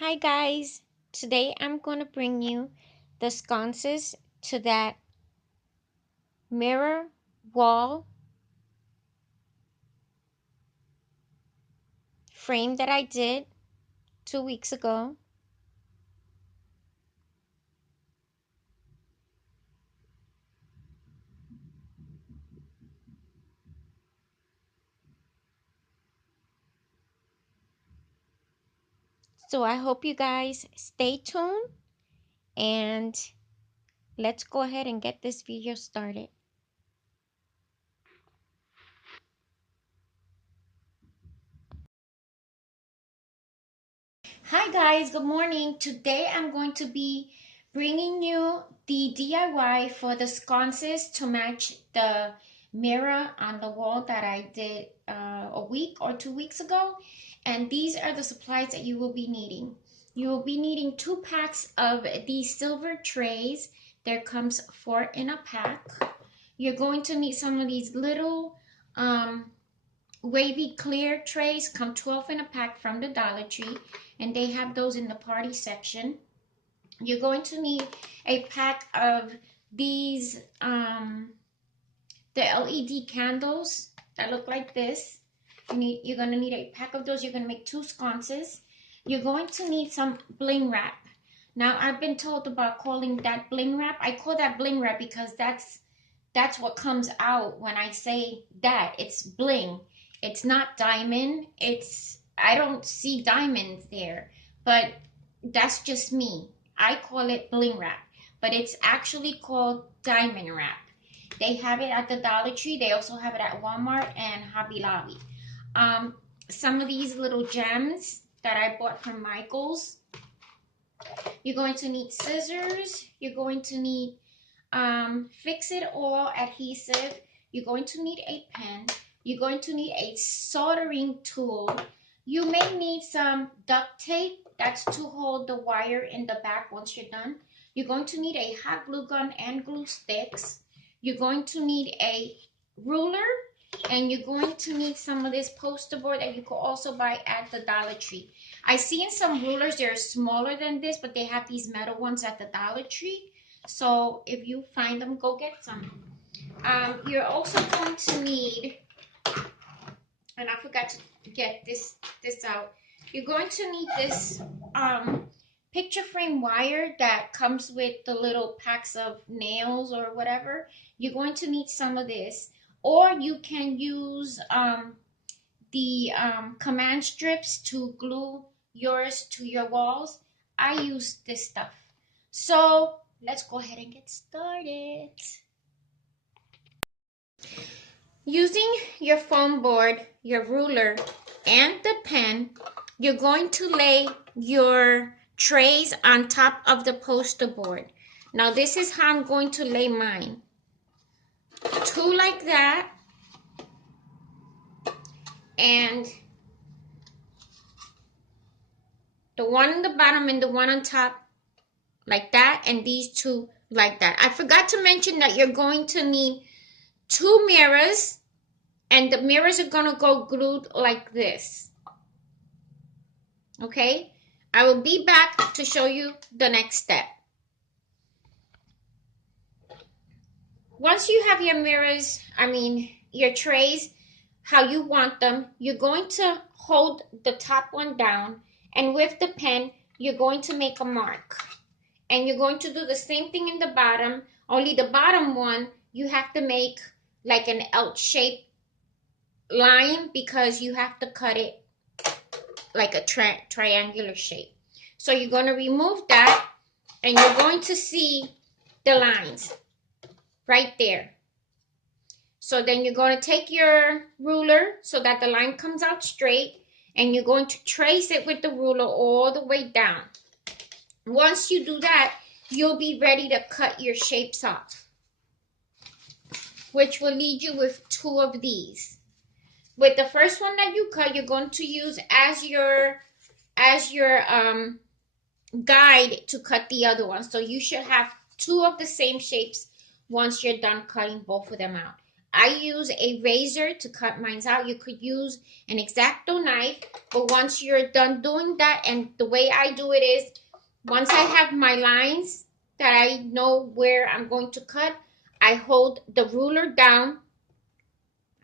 Hi guys, today I'm going to bring you the sconces to that mirror wall frame that I did 2 weeks ago. So I hope you guys stay tuned and let's go ahead and get this video started. Hi guys, good morning. Today I'm going to be bringing you the DIY for the sconces to match the mirror on the wall that I did a week or 2 weeks ago. And these are the supplies that you will be needing. You will be needing 2 packs of these silver trays. There comes 4 in a pack. You're going to need some of these little wavy clear trays, come 12 in a pack from the Dollar Tree, and they have those in the party section. You're going to need a pack of these the LED candles that look like this. You're going to need a pack of those. You're going to make 2 sconces. You're going to need some bling wrap. Now I've been told about calling that bling wrap. I call that bling wrap because that's what comes out when I say that. It's bling. It's not diamond. I don't see diamonds there, but that's just me. I call it bling wrap, but it's actually called diamond wrap. They have it at the Dollar Tree. They also have it at Walmart and Hobby Lobby. Some of these little gems that I bought from Michael's. You're going to need scissors. You're going to need fix-it-all adhesive. You're going to need a pen. You're going to need a soldering tool. You may need some duct tape. That's to hold the wire in the back once you're done. You're going to need a hot glue gun and glue sticks. You're going to need a ruler, and you're going to need some of this poster board that you could also buy at the Dollar Tree. I see in some rulers they're smaller than this, but they have these metal ones at the Dollar Tree. So if you find them, go get some. You're also going to need, and I forgot to get this out. You're going to need this picture frame wire that comes with the little packs of nails or whatever. You're going to need some of this, or you can use the command strips to glue yours to your walls. I use this stuff. So let's go ahead and get started. Using your foam board, your ruler, and the pen, you're going to lay your trays on top of the poster board. Now this is how I'm going to lay mine. 2 like that, and the one on the bottom and the one on top like that, and these 2 like that. I forgot to mention that you're going to need 2 mirrors, and the mirrors are going to go glued like this. Okay? I will be back to show you the next step. Once you have your mirrors, your trays, how you want them, you're going to hold the top one down, and with the pen, you're going to make a mark. And you're going to do the same thing in the bottom, only the bottom one, you have to make like an L-shaped line because you have to cut it like a triangular shape. So you're going to remove that, and you're going to see the lines right there. So then you're going to take your ruler so that the line comes out straight, and you're going to trace it with the ruler all the way down. Once you do that, you'll be ready to cut your shapes off, which will lead you with 2 of these. With the first one that you cut, you're going to use as your guide to cut the other one. So you should have 2 of the same shapes once you're done cutting both of them out. I use a razor to cut mine out. You could use an X-Acto knife, but once you're done doing that, and the way I do it is, once I have my lines that I know where I'm going to cut, I hold the ruler down,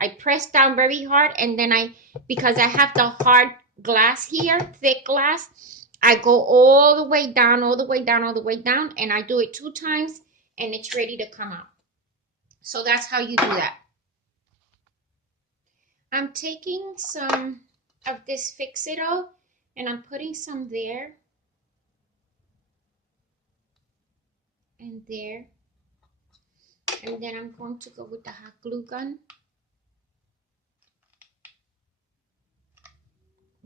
I press down very hard, and then because I have the hard glass here, thick glass, I go all the way down, all the way down, all the way down, and I do it 2 times, and it's ready to come out. So that's how you do that. I'm taking some of this Fix-It-All and I'm putting some there and there. And then I'm going to go with the hot glue gun.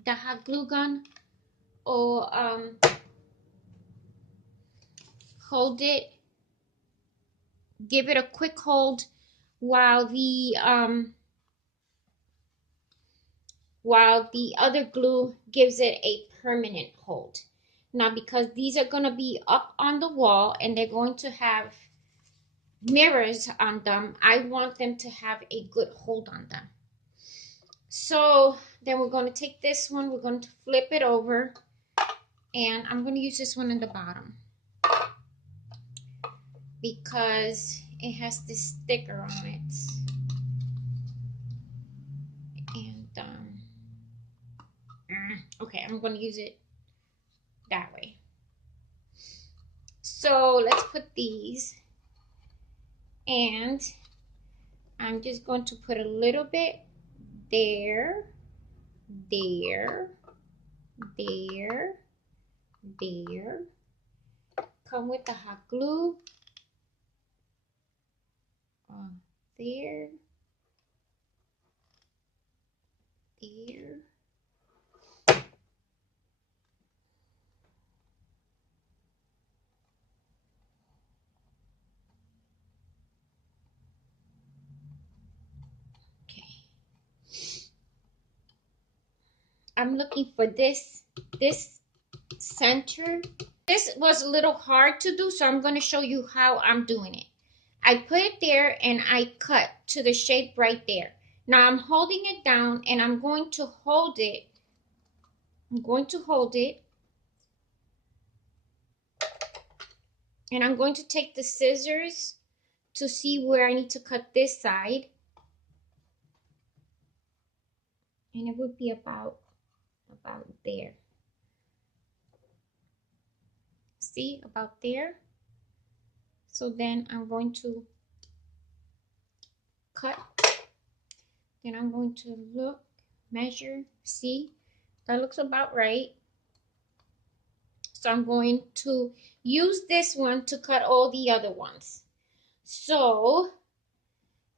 The hot glue gun, or hold it, give it a quick hold while the other glue gives it a permanent hold. Now, because these are going to be up on the wall and they're going to have mirrors on them, I want them to have a good hold on them. So then we're going to take this one, we're going to flip it over, and I'm going to use this one in the bottom because it has this sticker on it. And okay, I'm going to use it that way. So let's put these, and I'm just going to put a little bit there, there, there, there. Come with the hot glue. There, there. Okay. I'm looking for this center. This was a little hard to do, so I'm going to show you how I'm doing it. I put it there and I cut to the shape right there. Now I'm holding it down and I'm going to hold it. I'm going to hold it. And I'm going to take the scissors to see where I need to cut this side. And it would be about there. See, about there. So then I'm going to cut. Then I'm going to look, measure, see. That looks about right. So I'm going to use this one to cut all the other ones. So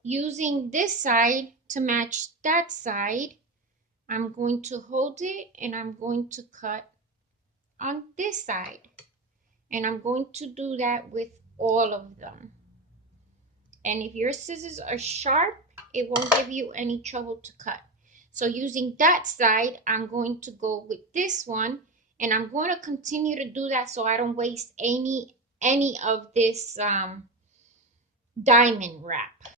using this side to match that side, I'm going to hold it and I'm going to cut on this side. And I'm going to do that with all of them. And if your scissors are sharp, it won't give you any trouble to cut. So using that side, I'm going to go with this one, and I'm going to continue to do that so I don't waste any of this diamond wrap.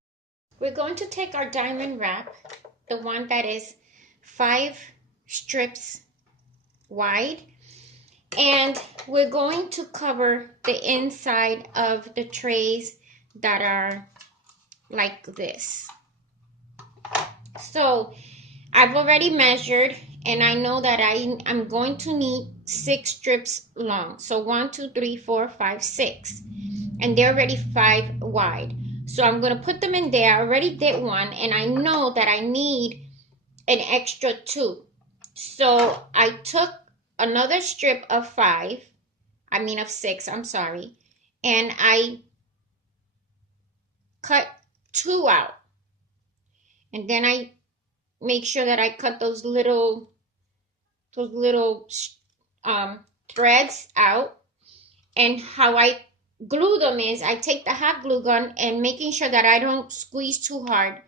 We're going to take our diamond wrap, the one that is 5 strips wide, and we're going to cover the inside of the trays that are like this. So I've already measured and I know that I'm going to need 6 strips long. So 1, 2, 3, 4, 5, 6. And they're already 5 wide. So I'm going to put them in there. I already did one and I know that I need an extra 2. So I took another strip of 6, I'm sorry. And I cut 2 out. And then I make sure that I cut those little threads out. And how I glue them is I take the hot glue gun and making sure that I don't squeeze too hard,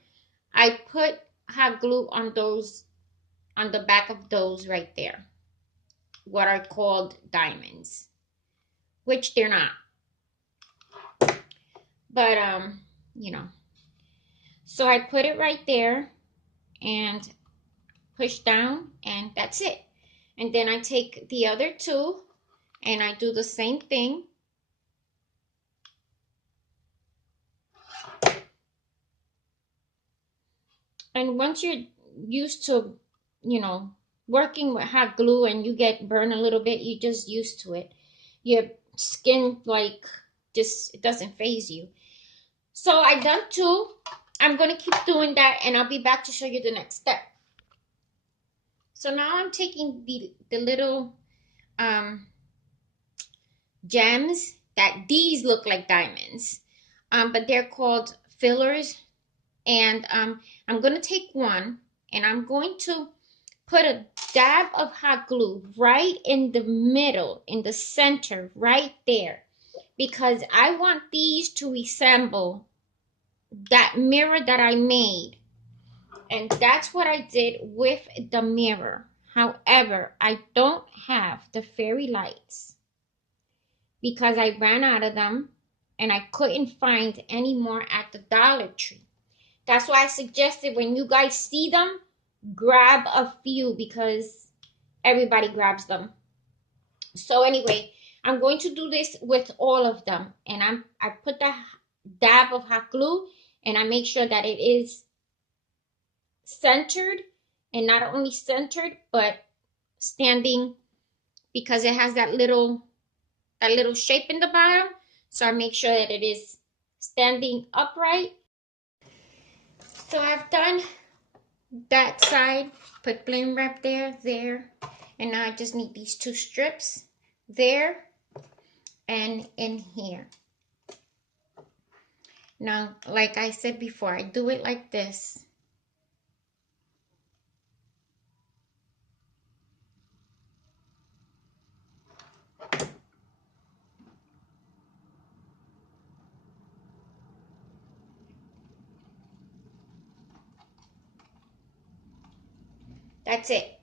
I put hot glue on those, on the back of those right there, what are called diamonds, which they're not, but you know. So I put it right there and push down, and that's it. And then I take the other two and I do the same thing. And once you're used to, you know, working with hot glue and you get burned a little bit, you're just used to it. Your skin, like, just, it doesn't phase you. So I done two. I'm going to keep doing that, and I'll be back to show you the next step. So now I'm taking the little gems that these look like diamonds, but they're called fillers. And I'm going to take one, and I'm going to put a dab of hot glue right in the middle, in the center, right there, because I want these to resemble that mirror that I made. And that's what I did with the mirror. However, I don't have the fairy lights because I ran out of them and I couldn't find any more at the Dollar Tree. That's why I suggested when you guys see them, grab a few because everybody grabs them. So anyway, I'm going to do this with all of them. And I put the dab of hot glue and I make sure that it is centered, and not only centered but standing, because it has that little shape in the bottom. So I make sure that it is standing upright. So I've done that side, put bling wrap there, and now I just need these two strips there and in here. Now, like I said before, I do it like this. That's it.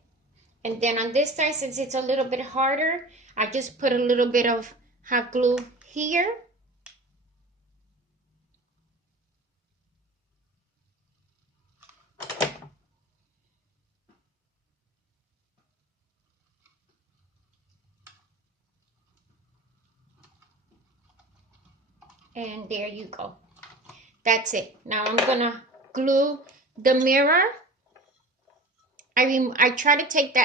And then on this side, since it's a little bit harder, I just put a little bit of hot glue here. And there you go. That's it. Now I'm gonna glue the mirror. I try to take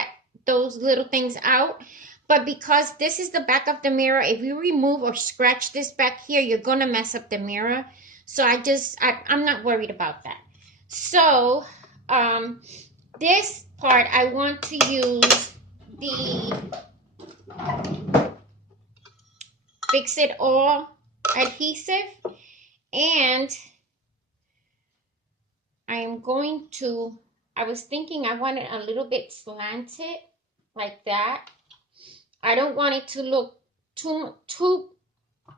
those little things out, but because this is the back of the mirror, if you remove or scratch this back here, you're gonna mess up the mirror. So I'm not worried about that. So this part I want to use the Fix It All adhesive, and I was thinking I want it a little bit slanted like that. I don't want it to look too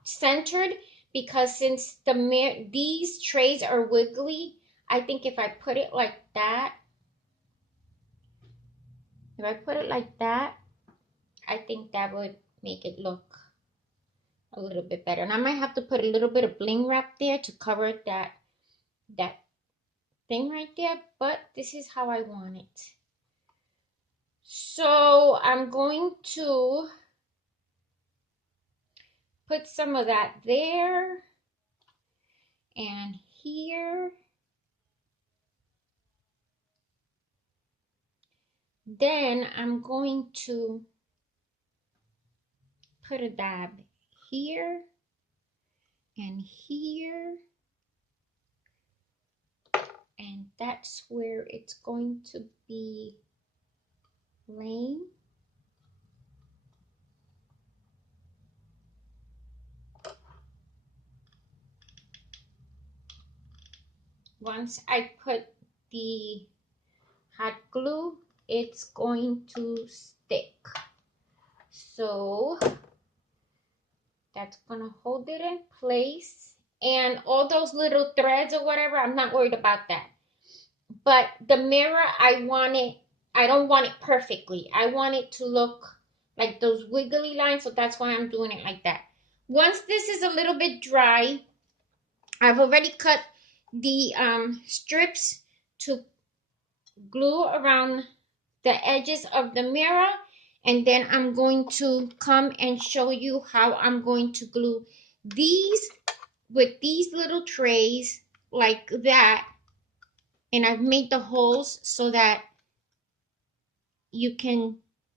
centered, because since these trays are wiggly, I think if I put it like that, I think that would make it look a little bit better. And I might have to put a little bit of bling wrap there to cover that thing right there, but this is how I want it. So I'm going to put some of that there and here. Then I'm going to put a dab here and here, and that's where it's going to be laying. Once I put the hot glue, it's going to stick. So that's gonna hold it in place. And all those little threads or whatever, I'm not worried about that. But the mirror, I don't want it perfectly. I want it to look like those wiggly lines, so that's why I'm doing it like that. Once this is a little bit dry, I've already cut the strips to glue around the edges of the mirror, and then I'm going to come and show you how I'm going to glue these with these little trays like that. And I've made the holes so that you can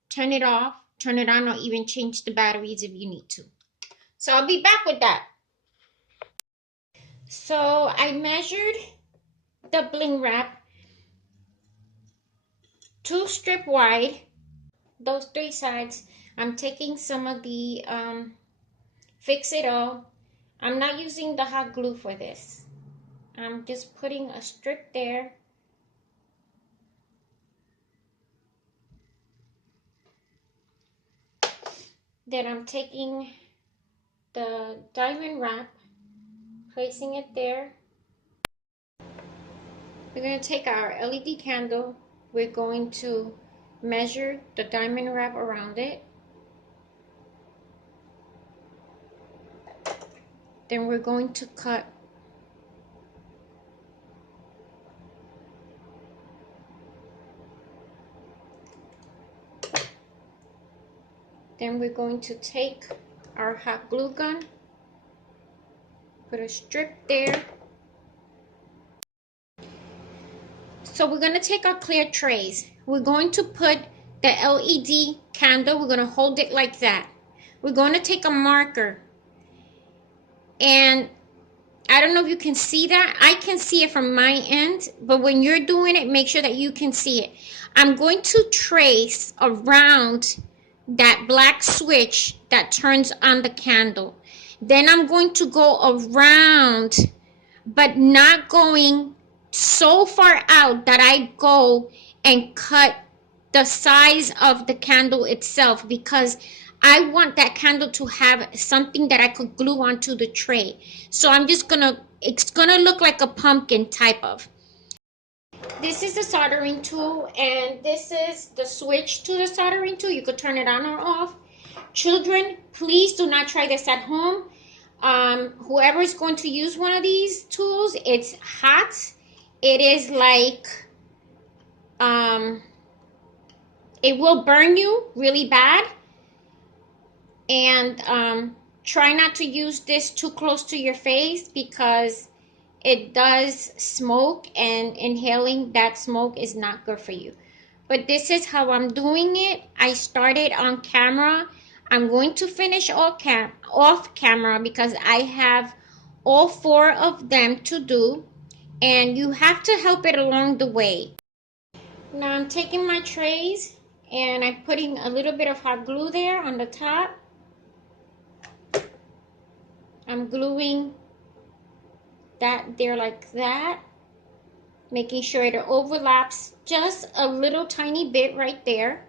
turn it off, turn it on, or even change the batteries if you need to. So I'll be back with that. So I measured the bling wrap 2 strip wide, those 3 sides. I'm taking some of the Fix It All. I'm not using the hot glue for this. I'm just putting a strip there. Then I'm taking the diamond wrap, placing it there. We're going to take our LED candle. We're going to measure the diamond wrap around it. Then we're going to cut. Then we're going to take our hot glue gun, put a strip there. So we're going to take our clear trays. We're going to put the LED candle, we're going to hold it like that. We're going to take a marker, and I don't know if you can see that. I can see it from my end, but when you're doing it, make sure that you can see it. I'm going to trace around that black switch that turns on the candle. Then I'm going to go around, but not going so far out that I go and cut the size of the candle itself, because I want that candle to have something that I could glue onto the tray. So I'm just gonna, it's gonna look like a pumpkin type of. This is the soldering tool, and this is the switch to the soldering tool. You could turn it on or off. Children, please do not try this at home. Whoever is going to use one of these tools, it's hot. It is like, it will burn you really bad. And try not to use this too close to your face, because it does smoke, and inhaling that smoke is not good for you. But this is how I'm doing it. I started on camera. I'm going to finish off camera because I have all 4 of them to do, and you have to help it along the way. Now I'm taking my trays and I'm putting a little bit of hot glue there on the top. I'm gluing that there like that, making sure it overlaps just a little tiny bit right there.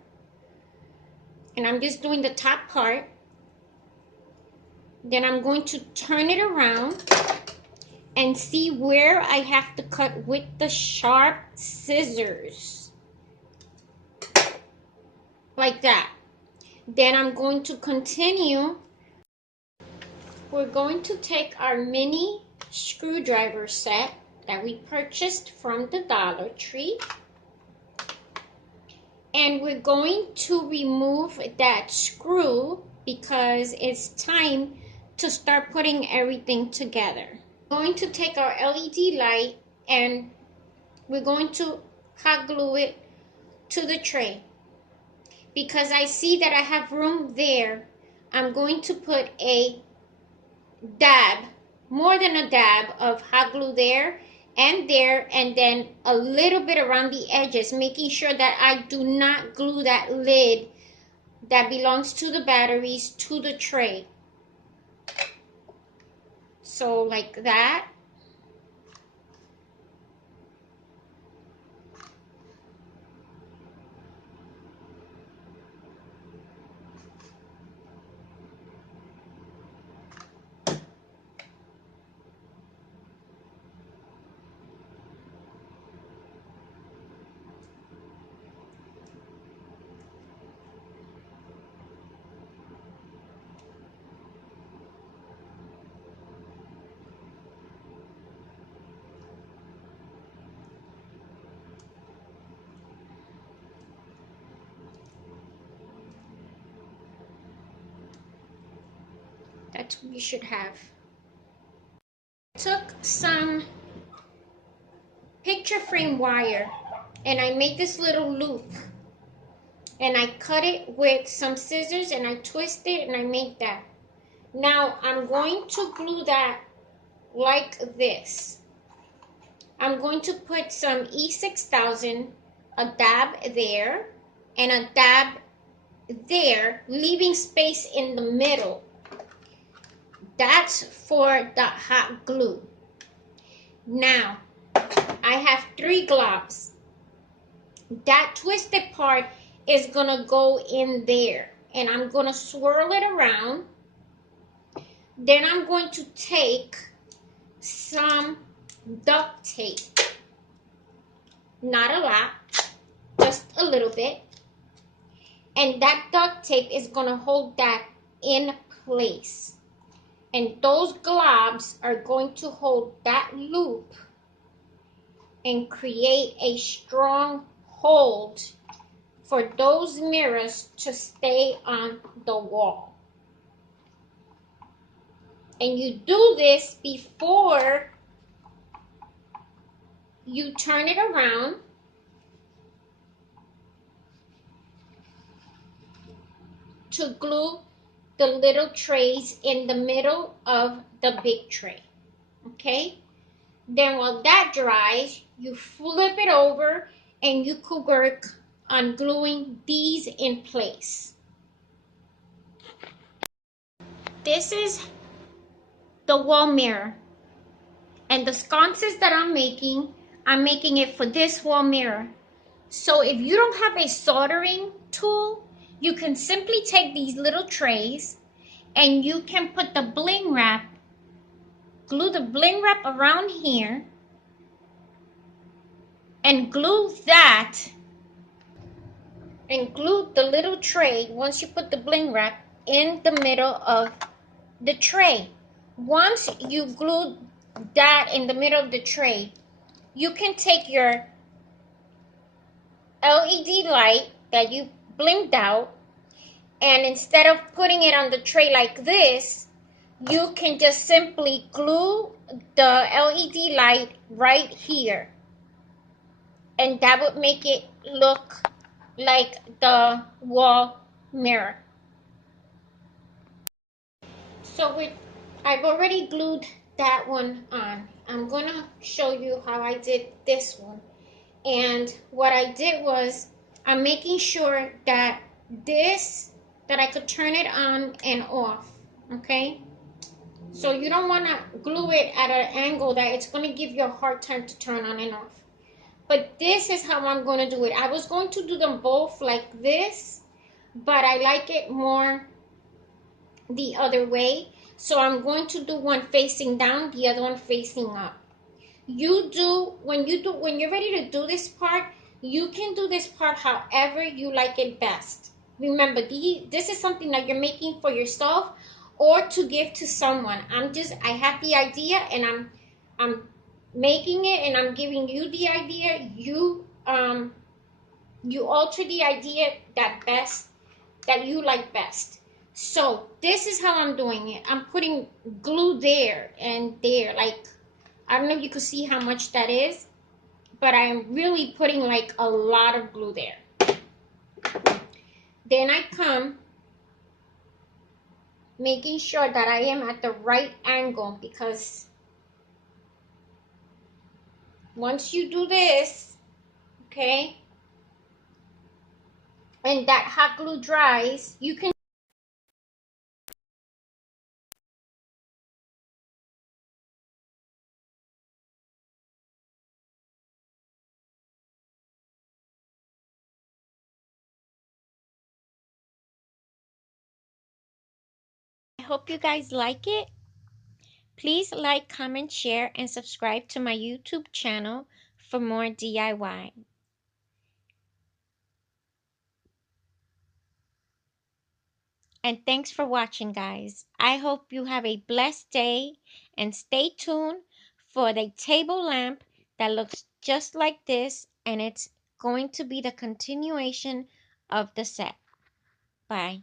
And I'm just doing the top part. Then I'm going to turn it around and see where I have to cut with the sharp scissors. Like that. Then I'm going to continue. We're going to take our mini screwdriver set that we purchased from the Dollar Tree, and we're going to remove that screw because it's time to start putting everything together. We're going to take our LED light and we're going to hot glue it to the tray. Because I see that I have room there, I'm going to put a dab, more than a dab of hot glue there, and then a little bit around the edges, making sure that I do not glue that lid that belongs to the batteries to the tray. So like that. That's what you should have. Took some picture frame wire and I made this little loop and I cut it with some scissors and I twist it and I make that. Now I'm going to glue that like this. I'm going to put some E6000, a dab there and a dab there, leaving space in the middle. That's for the hot glue. Now I have 3 globs. That twisted part is gonna go in there and I'm gonna swirl it around. Then I'm going to take some duct tape, not a lot, just a little bit, and that duct tape is gonna hold that in place, and those globs are going to hold that loop and create a strong hold for those mirrors to stay on the wall. And you do this before you turn it around to glue the little trays in the middle of the big tray. Okay? Then while that dries, you flip it over and you could work on gluing these in place. This is the wall mirror. And the sconces that I'm making it for this wall mirror. So if you don't have a soldering tool, you can simply take these little trays and you can put the bling wrap, glue the bling wrap around here and glue that and glue the little tray once you put the bling wrap in the middle of the tray. Once you glue that in the middle of the tray, you can take your LED light that you blinked out, and instead of putting it on the tray like this, you can just simply glue the LED light right here, and that would make it look like the wall mirror. So I've already glued that one on. I'm gonna show you how I did this one. And what I did was, I'm making sure that I could turn it on and off, okay? So you don't want to glue it at an angle that it's going to give you a hard time to turn on and off. But this is how I'm going to do it. I was going to do them both like this, but I like it more the other way. So I'm going to do one facing down, the other one facing up. When you're ready to do this part, you can do this part however you like it best. Remember, this is something that you're making for yourself or to give to someone. I have the idea and I'm making it and I'm giving you the idea. You alter the idea that you like best. So this is how I'm doing it. I'm putting glue there and there, like, I don't know if you can see how much that is, but I'm really putting like a lot of glue there. Then I come making sure that I am at the right angle, because once you do this, okay, and that hot glue dries, you can I hope you guys like it. Please like, comment, share, and subscribe to my YouTube channel for more DIY. And thanks for watching, guys. I hope you have a blessed day and stay tuned for the table lamp that looks just like this, and it's going to be the continuation of the set. Bye.